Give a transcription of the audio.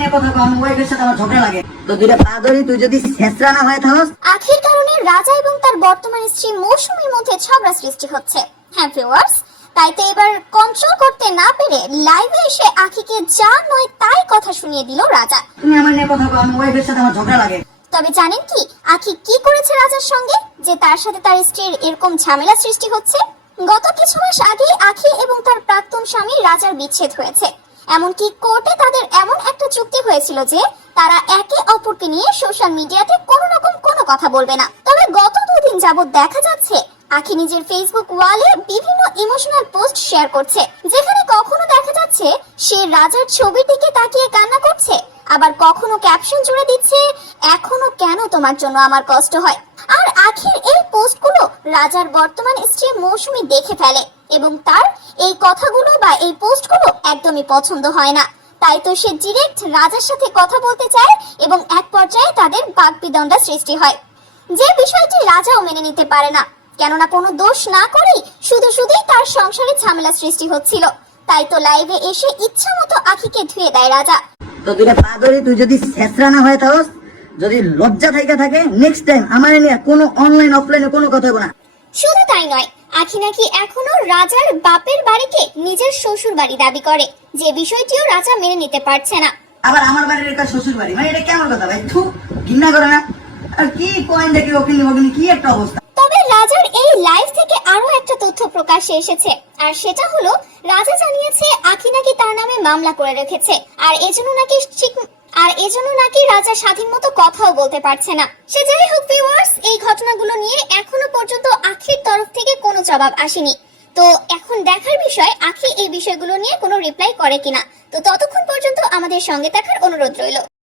নিয়ে কথা কম, ওয়াইফের সাথে আমার ঝগড়া লাগে। তো দুইটা পা ধরি, তুই যদি ছেঁচড়া না হয়ে থাকস। আখির কারণে রাজা এবং তার বর্তমান স্ত্রী মৌসুমীর মধ্যে ঝগড়া সৃষ্টি হচ্ছে। হ্যাঁ ভিউয়ার্স, তাই তো এবার কন্ট্রোল করতে না পেরে লাইভে এসে আখিকে যা নয় তাই কথা শুনিয়ে দিল রাজা। তুমি আমার নিয়ে কথা কম, ওয়াইফের সাথে আমার ঝগড়া লাগে। তবে জানেন কি আখি কি করেছে রাজার সঙ্গে, যে তার সাথে তার স্ত্রীর এরকম ঝামেলা সৃষ্টি হচ্ছে? গত কিছু মাস আগে আখি এবং তার প্রাক্তন স্বামী রাজার বিচ্ছেদ হয়েছে। এমনকি কোর্টে তাদের এমন একটা চুক্তি হয়েছিল যে তারা একে অপরকে নিয়ে সোশ্যাল মিডিয়াতে কোনো রকম কোনো কথা বলবে না। তবে গত দুদিন যাবত দেখা যাচ্ছে আখি নিজের ফেসবুক ওয়ালে বিভিন্ন ইমোশনাল পোস্ট শেয়ার করছে, যেখানে কখনো দেখা যাচ্ছে সে রাজার ছবিটিকে তাকিয়ে কান্না করছে, আবার কখনো ক্যাপশন জুড়ে দিচ্ছে, এখনো কেন তোমার জন্য আমার কষ্ট হয়। আর আখির এই পোস্টগুলো রাজার বর্তমান স্ত্রী মৌসুমী দেখে ফেলে এবং তার এই কথাগুলো বা এই পোস্টগুলো একদমই পছন্দ হয় না। তাই তো সে ডিরেক্ট রাজার সাথে কথা বলতে চায় এবং এক পর্যায়ে তাদের বাকবিতণ্ডা সৃষ্টি হয়, যে বিষয়টি রাজাও মেনে নিতে পারে না, কেননা কোনো দোষ না করেই শুধুই তার সংসারে ঝামেলা সৃষ্টি হচ্ছিল। তাই তো লাইভে এসে ইচ্ছা মতো আখিকে ধুয়ে দেয় রাজা। তো দুইটা পা ধরি, তুই যদি ছেঁচড়া না হয়ে থাকস, যদি লজ্জা থাকে নেক্সট টাইম আমার নিয়ে কোনো অনলাইন অফলাইনে কোনো কথা হবে না। শুধু তাই নয়, আখি নাকি এখনো রাজার বাপের বাড়িকে নিজের শ্বশুর বাড়ি দাবি করে, যে বিষয়টিও রাজা মেনে নিতে পারছে না। আবার আমার বাড়ির একটা শ্বশুর বাড়ি, মানে এটা কেমন কথা ভাই? থু, ঘৃণা করে না? আর কি কয়েন দেখি ওকিনি কি একটা অবস্থা। তবে রাজার এই লাইভ থেকে আরো একটা তথ্য প্রকাশ্যে এসেছে, আর সেটা হলো রাজা জানিয়েছে আখি নাকি তার নামে মামলা করে রেখেছে, আর এজন্য নাকি রাজা স্বাধীন মতো কথাও বলতে পারছে না। সে যাই হোক ভিউয়ার্স, এই ঘটনাগুলো নিয়ে এখনো পর্যন্ত আখির তরফ থেকে কোনো জবাব আসেনি। তো এখন দেখার বিষয় আখি এই বিষয়গুলো নিয়ে কোনো রিপ্লাই করে কিনা। তো ততক্ষণ পর্যন্ত আমাদের সঙ্গে থাকার অনুরোধ রইল।